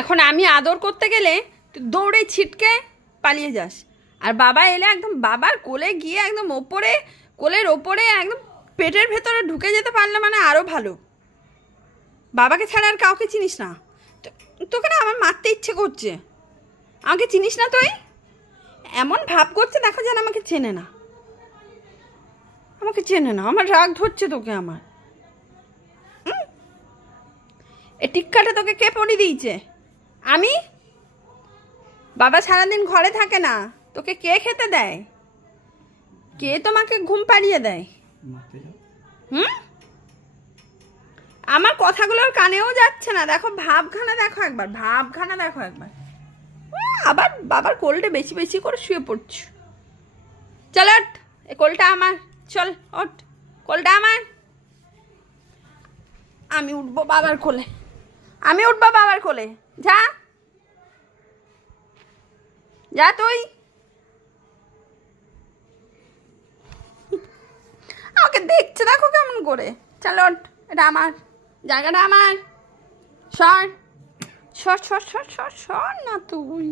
এখন আমি আদর করতে গেলে তুই দৌড়ে ছিটকে পালিয়ে যাস, আর বাবা এলে একদম বাবার কোলে গিয়ে একদম ওপরে, কোলের ওপরে একদম পেটের ভেতরে ঢুকে যেতে পারলে মানে আরও ভালো। বাবাকে ছাড়া আর কাউকে চিনিস না। তোকে না আমার মারতে ইচ্ছে করছে। আমাকে চিনিস না তুই? এমন ভাব করছে দেখো যেন আমাকে চেনে না, আমাকে চেনে না। আমার রাগ ধরছে তোকে আমার। এ টিক্কাটা তোকে কে পরিয়ে দিয়েছে? আমি? বাবা সারাদিন ঘরে থাকে না, তোকে কে খেতে দেয়? কে তোমাকে ঘুম পাড়িয়ে দেয়? হুম? আমার কথাগুলোর কানেও যাচ্ছে না। দেখো ভাবখানা দেখো একবার, ভাবখানা দেখো একবার। আবার বাবার কোলটা বেশি বেশি করে শুয়ে পড়ছ। চল ওঠ, এ কোলটা আমার। চল ওঠ, কোলটা আমার। আমি উঠবো বাবার কোলে, আমি উঠবো বাবার কোলে। যা যা তুই। আমাকে দেখছে দেখো কেমন করে। চল ওঠ, এটা আমার জায়গাটা, আমার। সর সর সর সর সর সর না তুই।